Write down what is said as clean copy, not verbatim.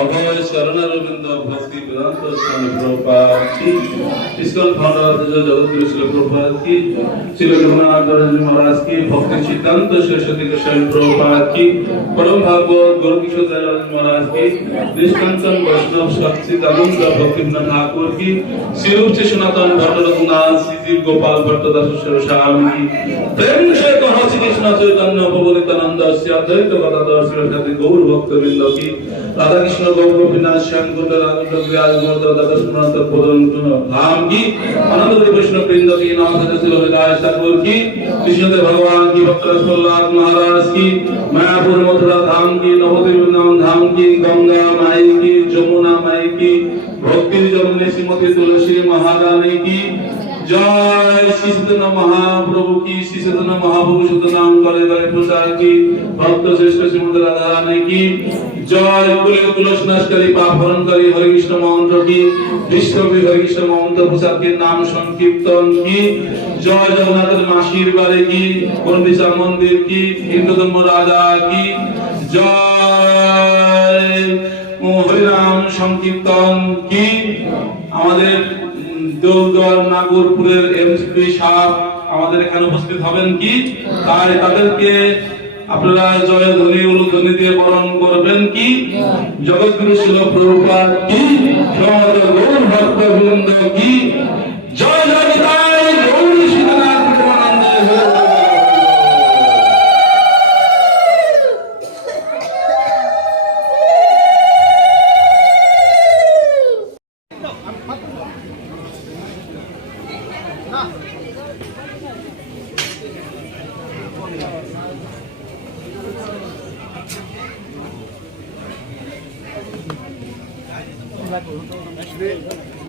অভয় চরণারবিন্দ ভক্তি বেদান্ত স্বামী প্রভুপাদ কি, ইসকন ফাউন্ডার জগৎগুরু শিল প্রভুপাদ কি, শিল রঘুনাথ দাস মহারাজ কি, ভক্তি সিদ্ধান্ত সরস্বতী গোস্বামী প্রভুপাদ কি, পরম ভাগবত গুরু কিশোর দাস মহারাজ কি, নিষ্কাঞ্চন বৈষ্ণব সচ্চিদানন্দ ভক্তিবিনোদ ঠাকুর কি, শ্রীরূপ শ্রী সনাতন ভট্ট রঘুনাথ শ্রীজীব গোপাল ভট্ট দাস স্বামী কি, প্রেম সে কহ শ্রী কৃষ্ণ চৈতন্য প্রভু নিত্যানন্দ শ্রী অদ্বৈত গদাধর শ্রী গৌর ভক্তবৃন্দ কি, রাধা কৃষ্ণ গৌর গোপীনাথ শ্যাম কুন্দ রাজেন্দ্র বিরাজ মর্দ দাদা সুমন্ত প্রদন ধাম কি, আনন্দ বৈষ্ণব বৃন্দ কি, নমস্তে শ্রী হরিদাস ঠাকুর কি, কৃষ্ণদেব ভগবান কি, ভক্তরাজ প্রহ্লাদ মহারাজ কি, মায়াপুর মথুরা ধাম কি, নবদ্বীপ বৃন্দাবন ধাম কি, গঙ্গা মাই কি, যমুনা মাই কি, ভক্তির জন্মে শ্রীমতী তুলসী মহারানী কি, জয় শ্রী চৈতন্য মহাপ্রভু কি, শ্রী চৈতন্য মহাপ্রভু শুদ্ধ নাম করে করে প্রচার কি, ভক্ত শ্রেষ্ঠ শ্রীমতী রাধা রানী কি, জয় তুলসী নাশকারী পাপ হরণকারী হরে কৃষ্ণ মন্ত্র কি, বিশ্বব্যাপী হরে কৃষ্ণ মন্ত্র প্রচার কি, নাম সংকীর্তন কি, জয় জগন্নাথের মাসির বাড়ি কি, গর্বিষা মন্দির কি, হিন্দু ধর্ম রাজা কি, জয় হরিনাম সংকীর্তন কি, আমাদের দেওঘর নাগরপুরের এমসপি সাহেব আমাদের এখানে উপস্থিত হবেন কি, তাই তাদেরকে আপনারা জয় ধ্বনি উলুধ্বনি দিয়ে বরণ করবেন কি, জগৎগুরু শিল প্রভুপাদ কি, সমস্ত গৌর ভক্তবৃন্দ কি, জয় জয় নিতাই গৌর সীতানাথ প্রেমানন্দে। Next day.